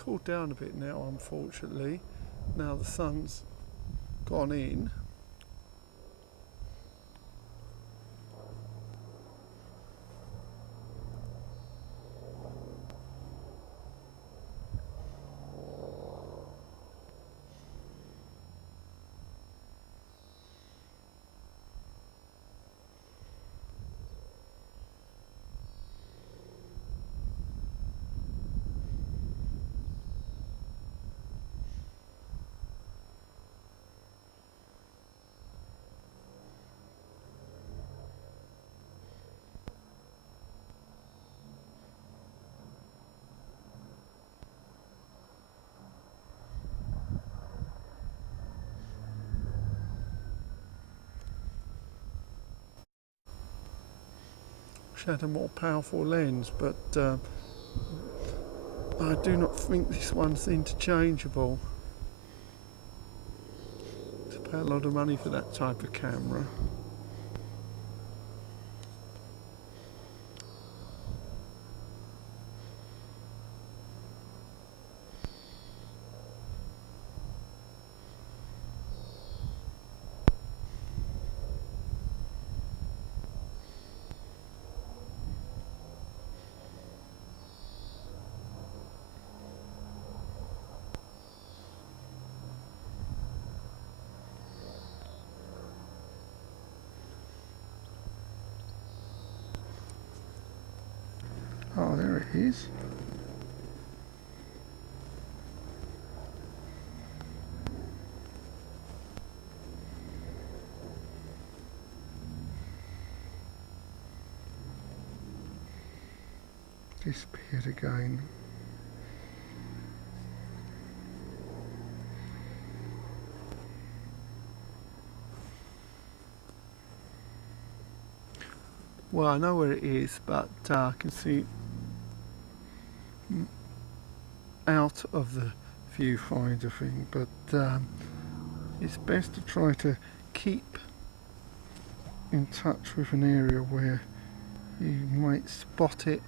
cooled down a bit now, unfortunately. Now the sun's gone in. Had a more powerful lens, but I do not think this one's interchangeable. To pay a lot of money for that type of camera. Oh, there it is. Disappeared again. Well, I know where it is, but I can see out of the viewfinder thing, but it's best to try to keep in touch with an area where you might spot it.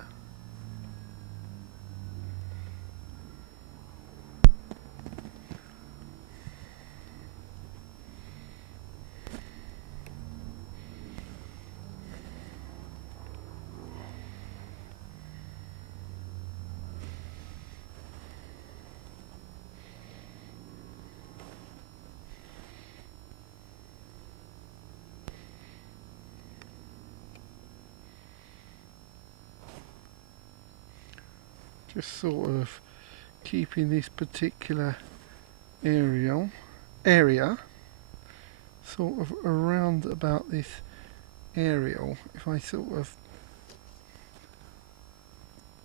Just sort of keeping this particular area sort of around about this aerial. If I sort of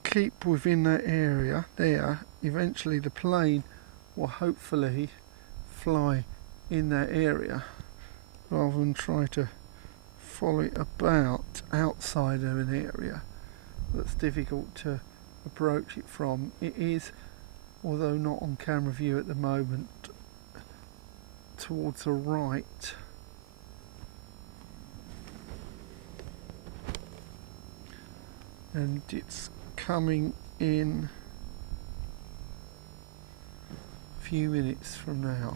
keep within that area there, eventually the plane will hopefully fly in that area rather than try to follow it about outside of an area that's difficult to approach it from. It is, although not on camera view at the moment, towards the right. And it's coming in a few minutes from now.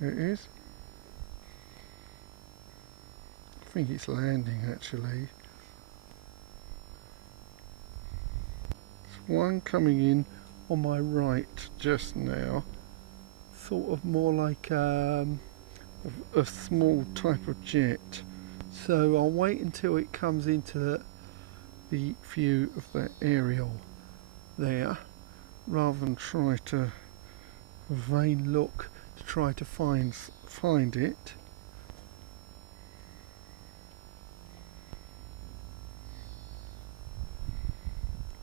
There it is. I think it's landing actually. There's one coming in on my right just now, sort of more like a small type of jet. So I'll wait until it comes into the view of that aerial there, rather than try to vain look to try to find it.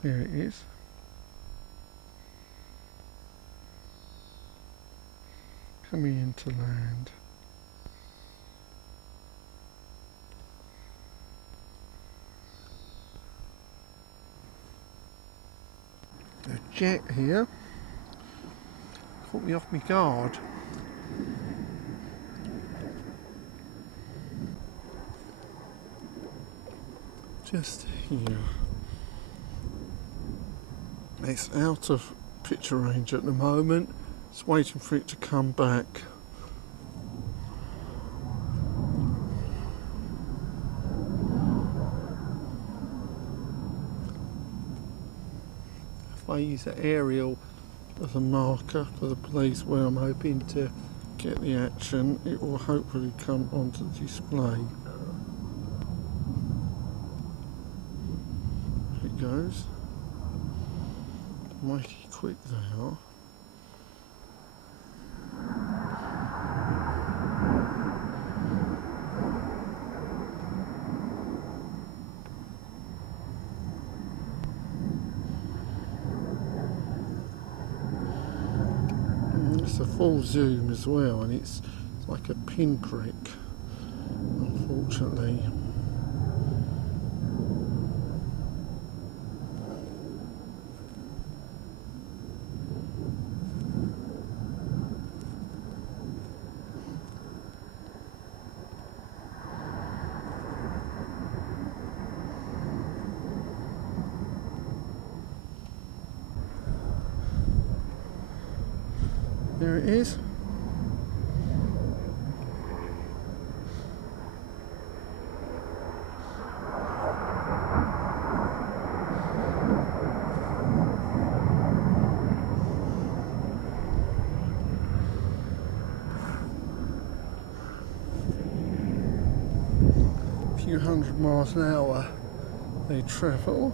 There it is. Coming into land. A jet here. Caught me off my guard. Just here. It's out of picture range at the moment. It's waiting for it to come back. If I use an aerial as a marker for the place where I'm hoping to get the action, it will hopefully come onto the display. There it goes. Mighty quick they are. It's a full zoom as well, and it's like a pinprick, unfortunately. There it is. A few hundred miles an hour they travel.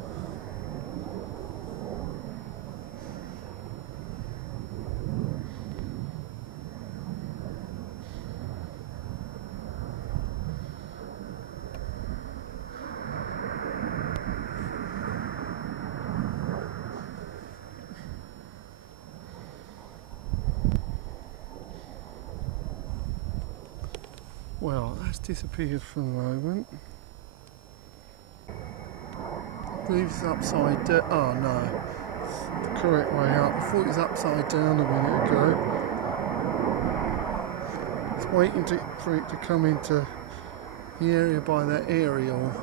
Well, that's disappeared for the moment. I believe it's upside down. Oh no, it's the correct way up. I thought it was upside down a minute ago. It's waiting for it to come into the area by that aerial.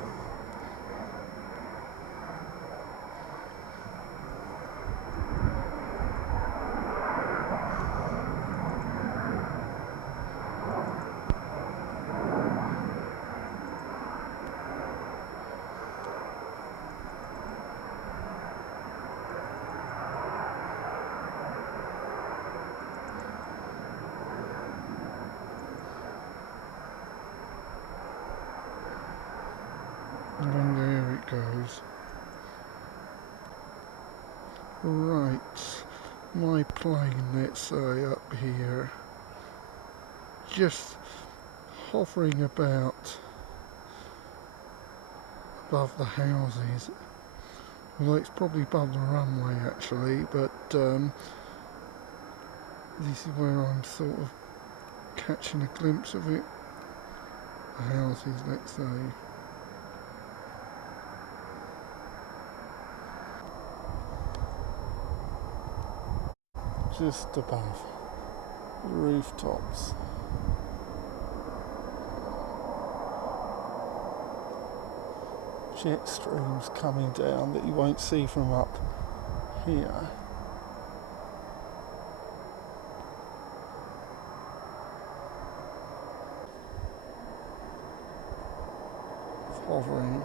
And there it goes. Right, my plane, let's say, up here, just hovering about above the houses. Well, it's probably above the runway actually, but this is where I'm sort of catching a glimpse of it. The houses, let's say. Just above the rooftops. Jet streams coming down that you won't see from up here. It's hovering.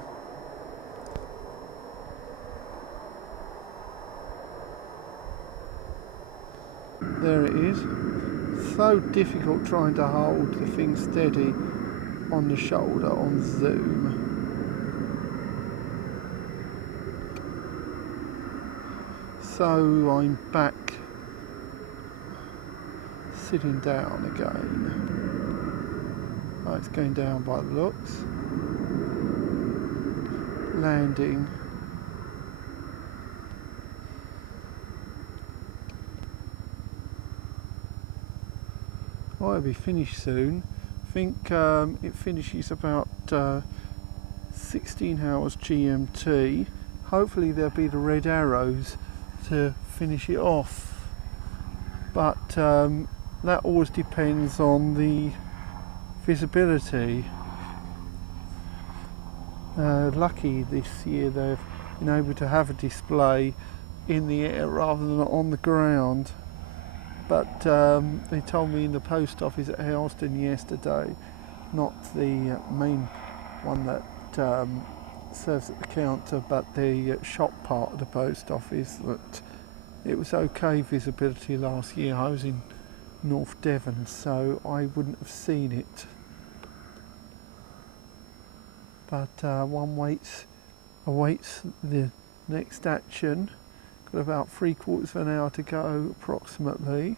There it is. So difficult trying to hold the thing steady on the shoulder on zoom. So I'm back sitting down again. Oh, it's going down by the looks. Landing. Oh, it'll be finished soon. I think it finishes about 16 hours GMT. Hopefully there'll be the red arrows to finish it off, but that always depends on the visibility. Lucky this year they've been able to have a display in the air rather than on the ground, but they told me in the post office at Houston yesterday, not the main one that serves at the counter, but the shop part of the post office, that it was okay visibility last year. I was in North Devon, so I wouldn't have seen it. But one awaits the next action. Got about 3/4 of an hour to go approximately,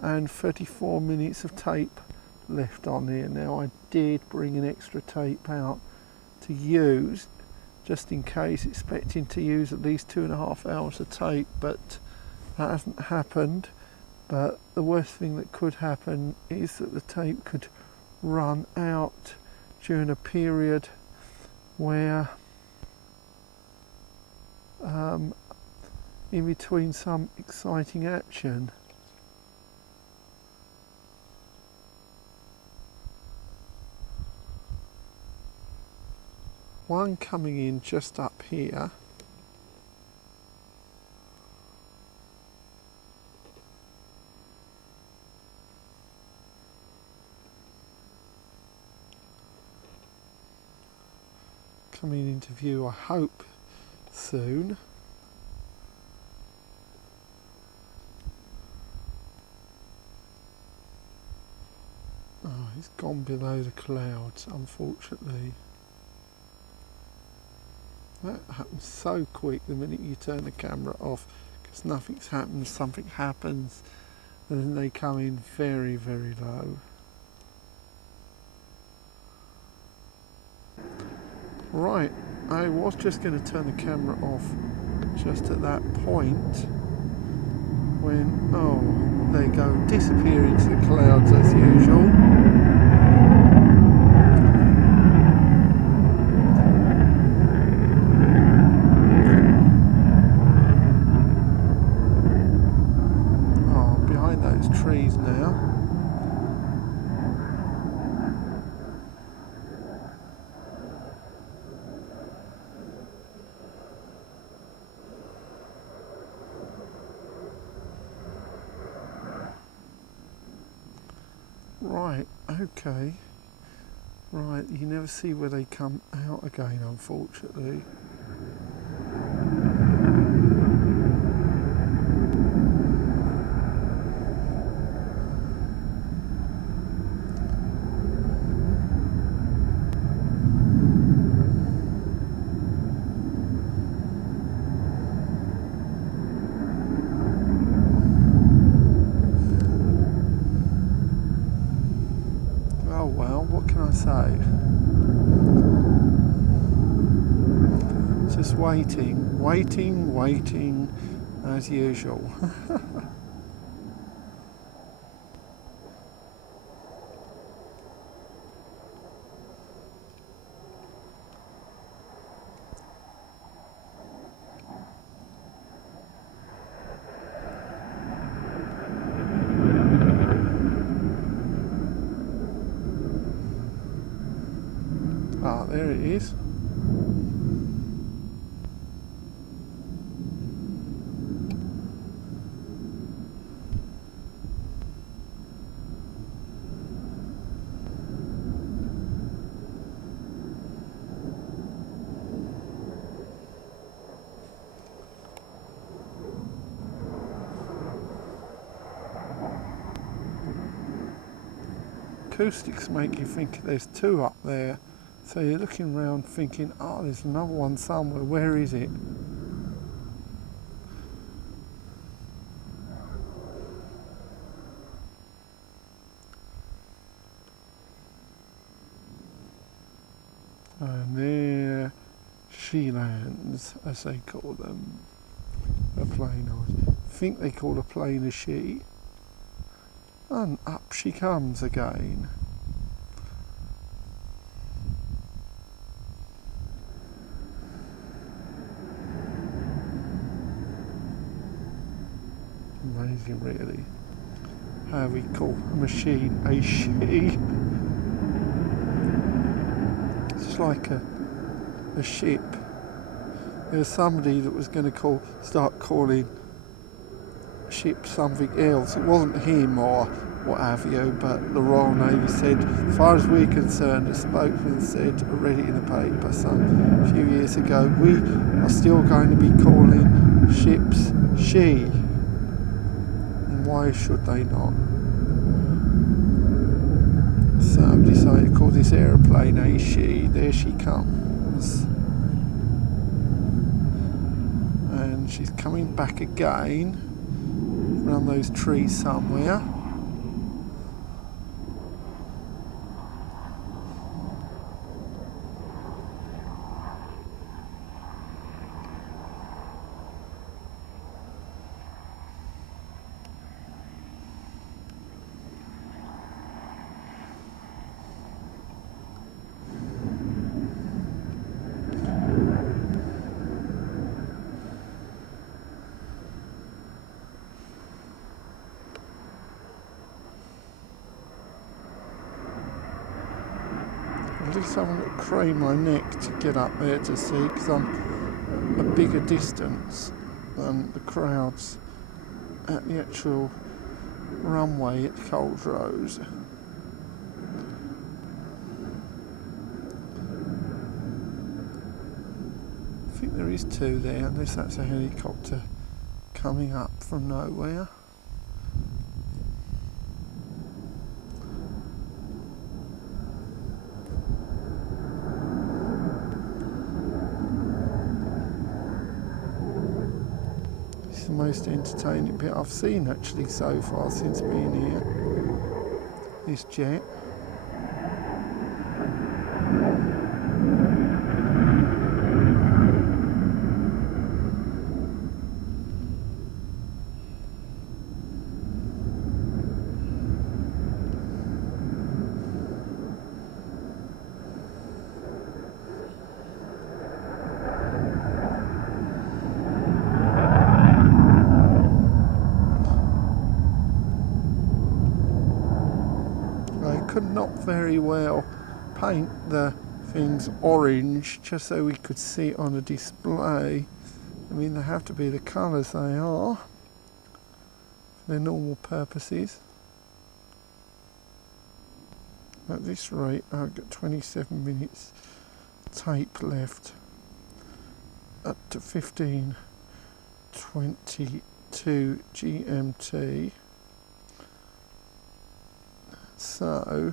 and 34 minutes of tape left on here. Now I did bring an extra tape out to use, just in case, expecting to use at least 2.5 hours of tape, but that hasn't happened. But the worst thing that could happen is that the tape could run out during a period where in between some exciting action. One coming in just up here. Coming into view, I hope, soon. Oh, he's gone below the clouds, unfortunately. That happens so quick the minute you turn the camera off, because nothing's happened, something happens, and then they come in very, very low. Right, I was just going to turn the camera off just at that point when, oh, they go, disappear into the clouds as usual. Trees now. Right, okay. Right, you never see where they come out again, unfortunately. Oh well, what can I say? Just waiting, waiting, waiting, as usual. Ah, there it is. Acoustics make you think there's two up there, so you're looking around thinking, oh, there's another one somewhere, where is it? And there she lands, as they call them, a plane. I think they call a plane a she. And up she comes again. Amazing, really, how we call a machine a she. It's like a ship. There was somebody that was going to start calling ship something else. It wasn't him or what have you, but the Royal Navy said, as far as we're concerned, a spokesman said, I read it in the paper some few years ago, we are still going to be calling ships she. And why should they not? So I've decided to call this aeroplane a she. There she comes. And she's coming back again around those trees somewhere. At least I want to crane my neck to get up there to see, because I'm a bigger distance than the crowds at the actual runway at CuLdrose. I think there is two there, unless that's a helicopter coming up from nowhere. It's the most entertaining bit I've seen actually so far since being here. This jet. Could not very well paint the things orange just so we could see it on a display. I mean, they have to be the colours they are for their normal purposes. At this rate, I've got 27 minutes tape left up to 15:22 GMT. So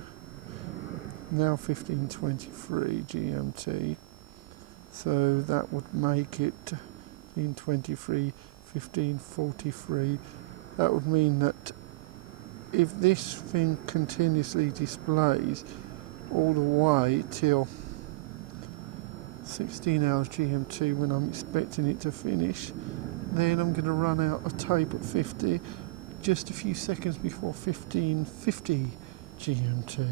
now 15:23 GMT, so that would make it 15:23, 15:43. That would mean that if this thing continuously displays all the way till 16 hours GMT when I'm expecting it to finish, then I'm going to run out of tape at 50, just a few seconds before 15:50 GMT.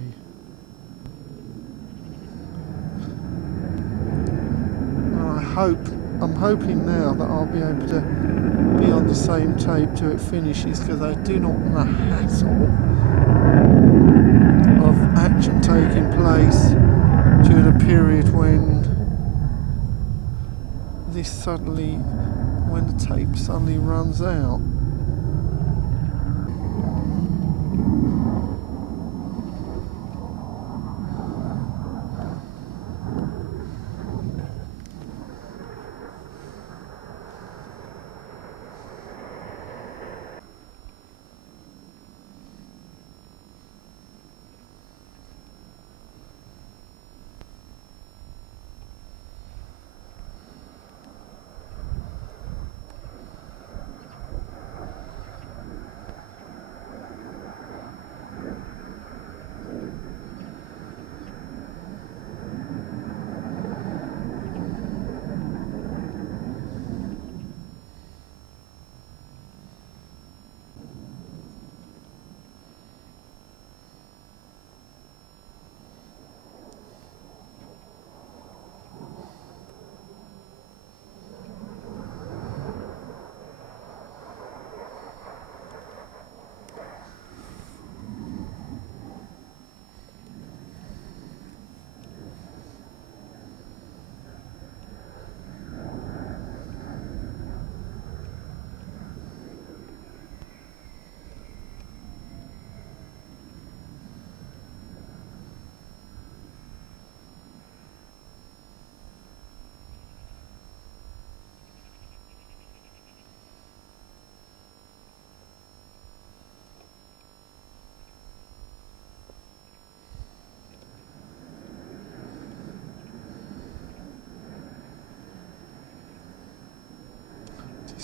And I'm hoping now that I'll be able to be on the same tape till it finishes, because I do not want the hassle of action taking place during a period when the tape suddenly runs out.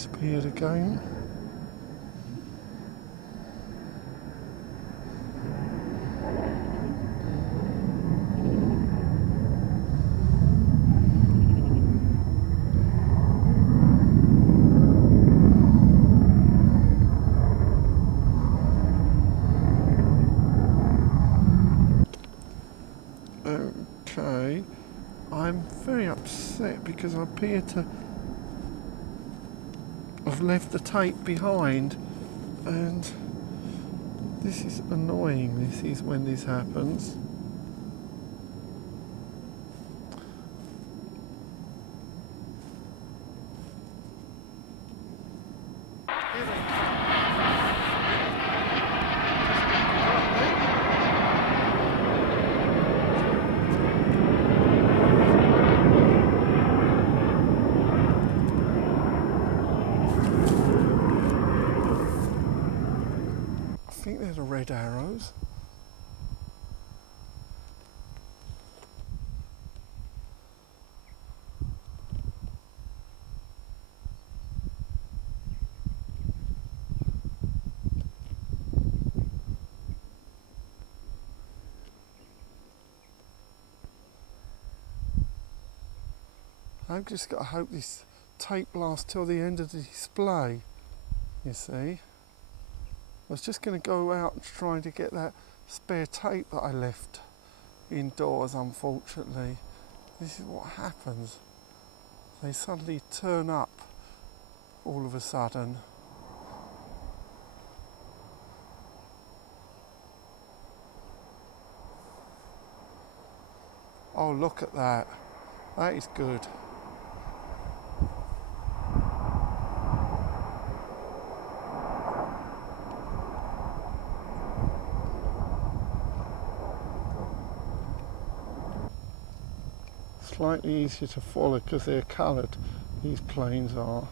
disappeared again. Okay, I'm very upset because I appear to have left the tape behind, and this is annoying. This is when this happens. I think they're the red arrows. I've just got to hope this tape lasts till the end of the display, you see. I was just going to go out and try to get that spare tape that I left indoors, unfortunately. This is what happens. They suddenly turn up all of a sudden. Oh, look at that. That is good. Slightly easier to follow because they're coloured, these planes are.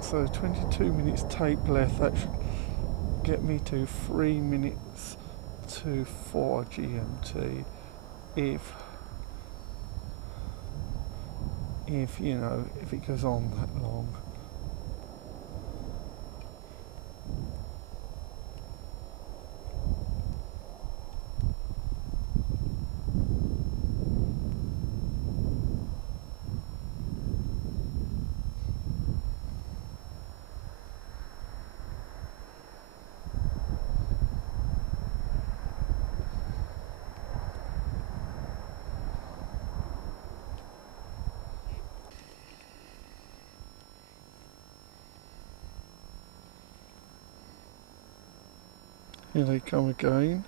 So 22 minutes tape left, that should get me to 3 minutes to 4 GMT if you know, if it goes on that long. Here they come again.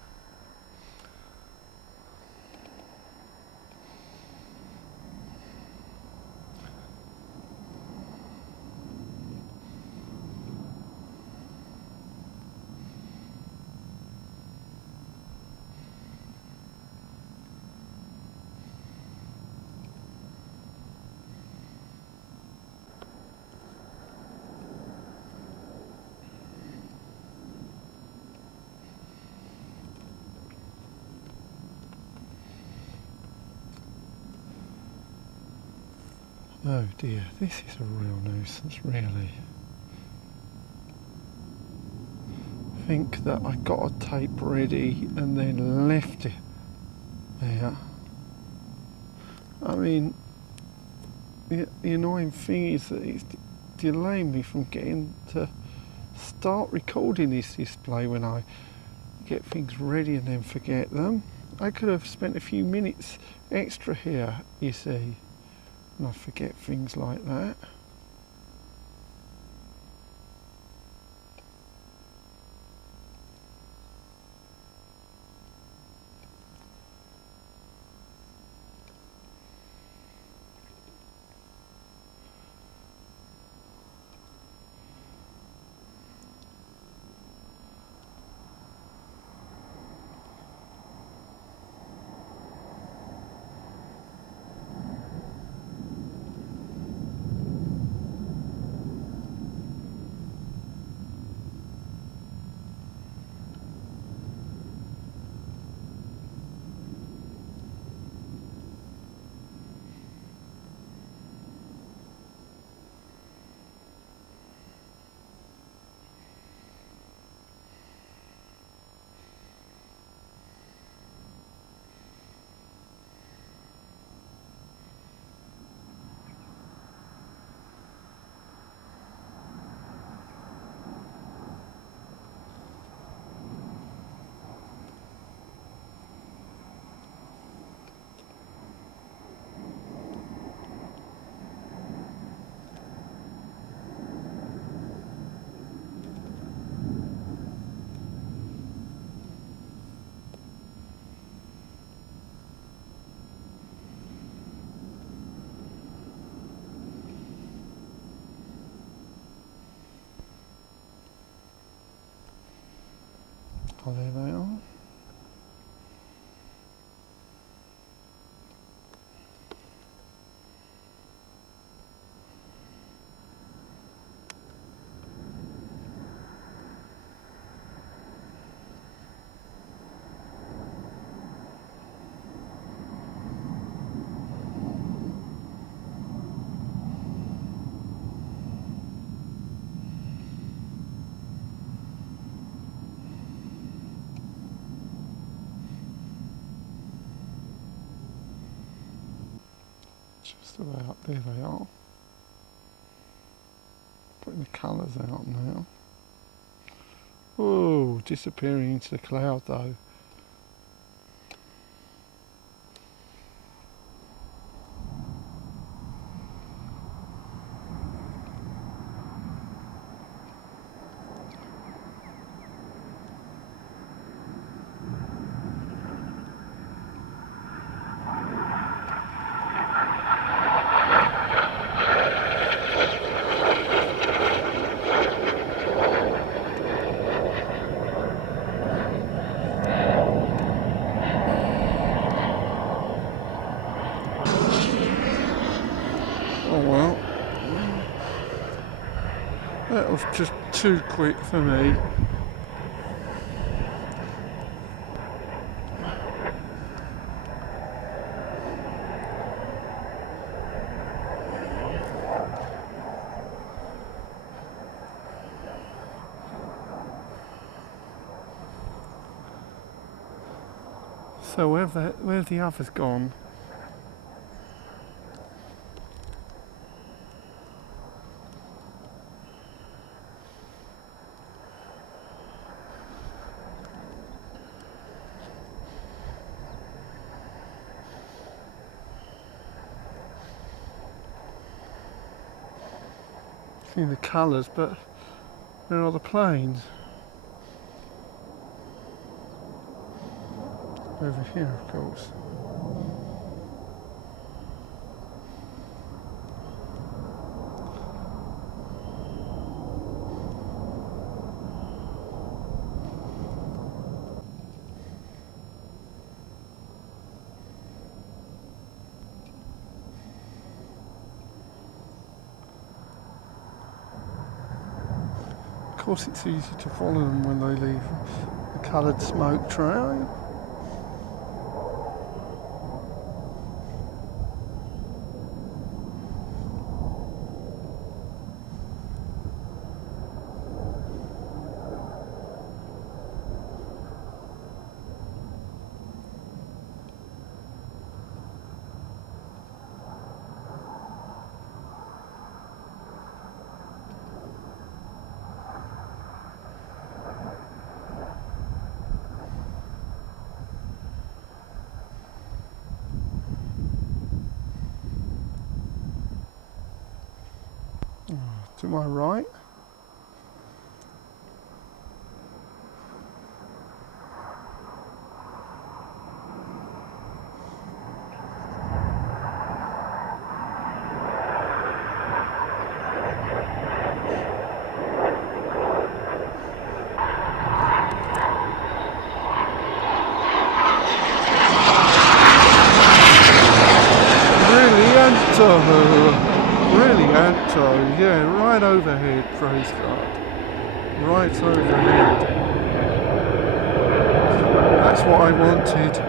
Oh dear, this is a real nuisance, really. Think that I got a tape ready and then left it there. I mean, the annoying thing is that it's delaying me from getting to start recording this display when I get things ready and then forget them. I could have spent a few minutes extra here, you see. And I forget things like that. Oh, there they are. Just about, there they are. Putting the colours out now. Oh, disappearing into the cloud though. Oh well, that was just too quick for me. So where've the others gone? See the colours, but where are the planes? Over here, of course. Of course, it's easy to follow them when they leave the coloured smoke trail. To my right. Brilliant, yeah, right overhead, praise God. Right overhead. That's what I wanted.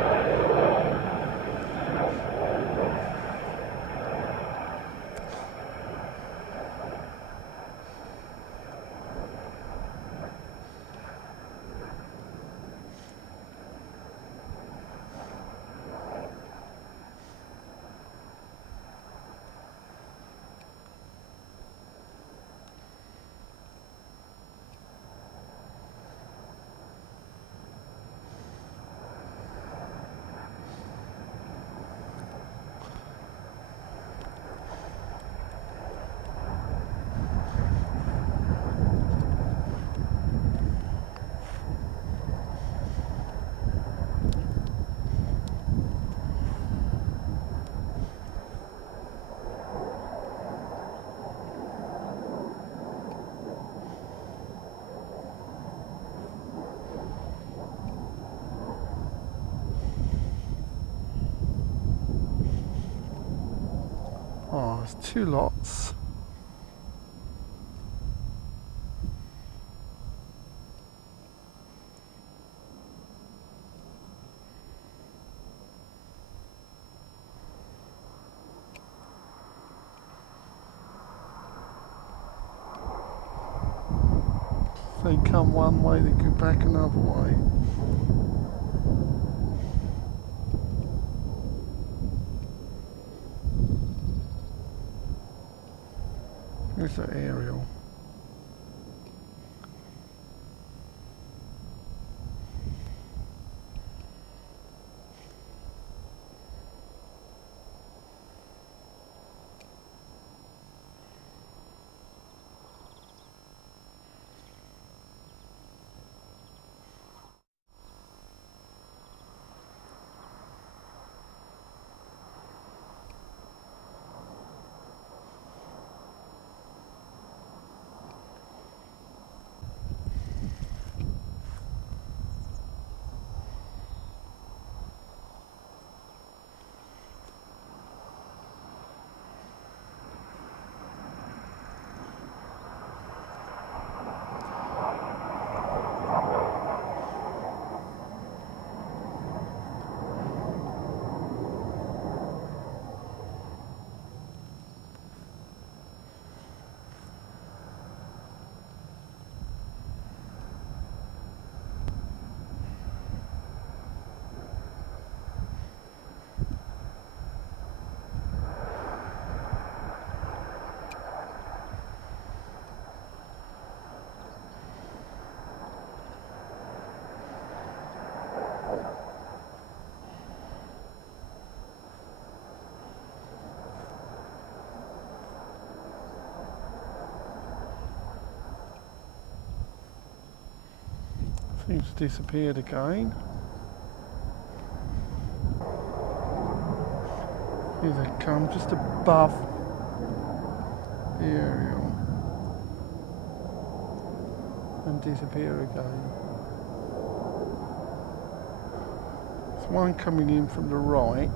There's two lots. They come one way, they go back another way. Here's the aerial. Seems disappeared again. Here they come, just above the aerial, and disappear again. There's one coming in from the right.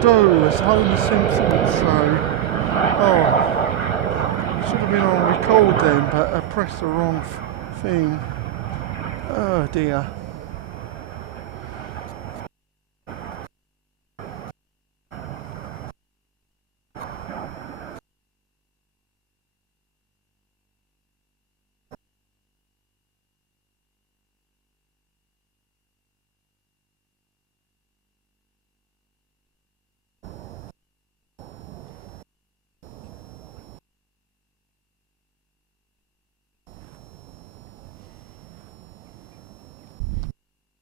Do, as Homer Simpson would say. Oh, should have been on record then, but I pressed the wrong thing. Oh dear.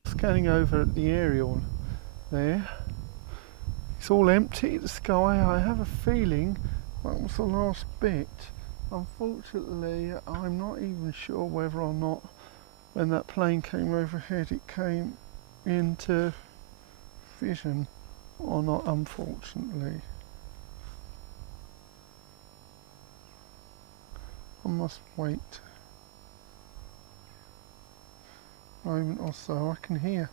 Scanning over at the aerial there. It's all empty, the sky. I have a feeling that was the last bit. Unfortunately, I'm not even sure whether or not when that plane came overhead it came into vision or not, unfortunately. I must wait a moment or so. I can hear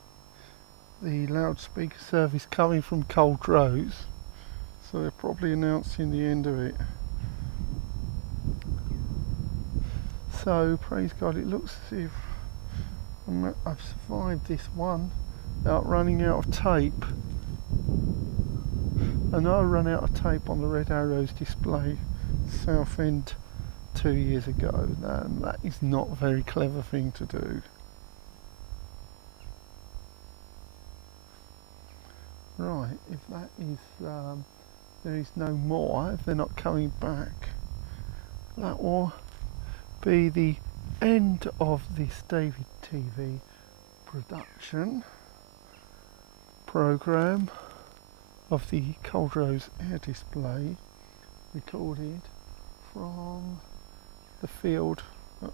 the loudspeaker service coming from CuLdrose, so they're probably announcing the end of it. So praise God, it looks as if I've survived this one running out of tape. And I ran out of tape on the red arrows display south end 2 years ago, and that is not a very clever thing to do. Right, if that is there is no more, if they're not coming back, that will be the end of this David TV production program of the CuLdrose Air-DispLay, recorded from the field at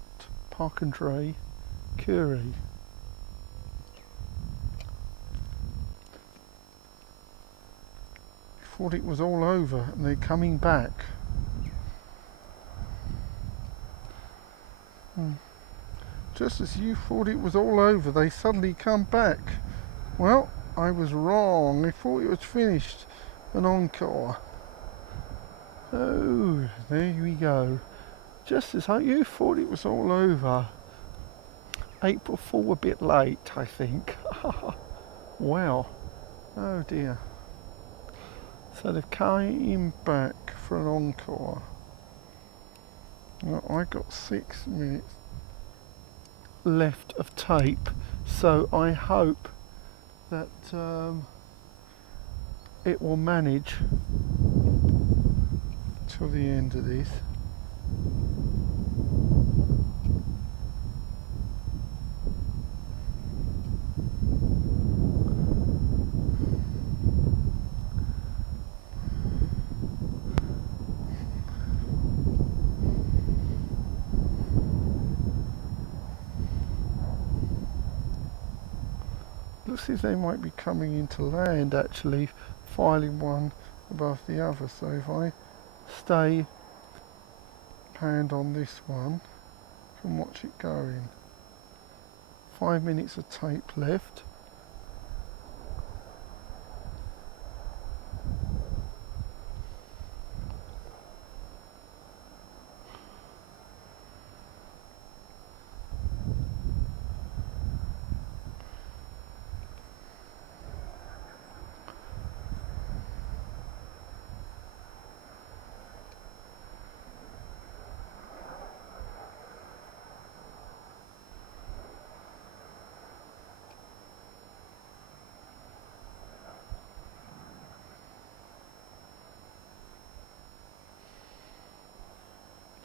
Park and Dre, Curie. Thought it was all over and they're coming back. Just as you thought it was all over, they suddenly come back. Well, I was wrong. I thought it was finished. An encore. Oh, there we go. Just as you thought it was all over. April Fool a bit late, I think. Wow. Oh dear. So they've came back for an encore. Well, I got 6 minutes left of tape, so I hope that it will manage till the end of this. Looks as if they might be coming into land, actually, filing one above the other. So if I stay hand on this one, I can watch it going. 5 minutes of tape left.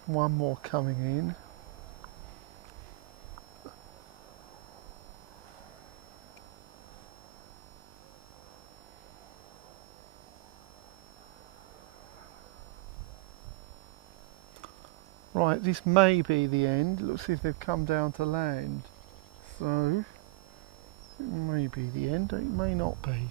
One more coming in. Right, this may be the end. Looks as if they've come down to land. So, it may be the end, it may not be.